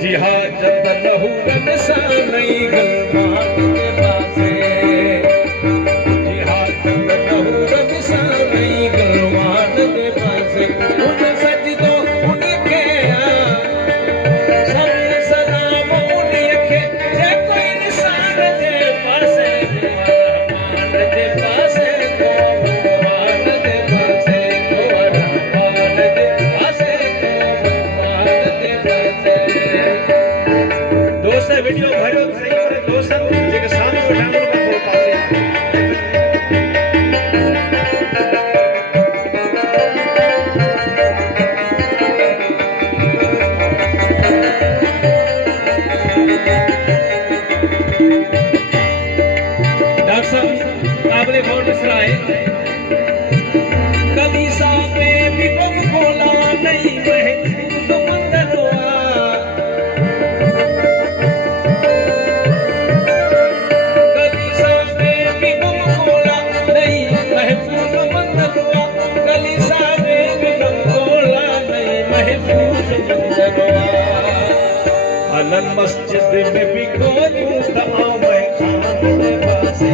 जिहाजत लहूरन सानई गलमान के पासे जिहाजत लहूरन सानई गलमान के पासे उन सजदो उनके सभी सलाम उनके जे कोई इंसान के पासे रहमान के पासे को भगवान के पासे को रहमान के पासे को भगवान के पासे दोस्त वीडियो भरो सही पर दोस्त जेके सामने उठानो का थोड़ो पासे डॉक्टर साहब आपने बहुत सुनाए कभी सामने भी बम खोला नहीं महफूज मंदरवा कभी सामने भी बम खोला नहीं महफूज मंदरवा कभी सामने भी बम खोला नहीं महफूज मंदरवा अलन मस्जिद में भी कोई तमाम खान के पासे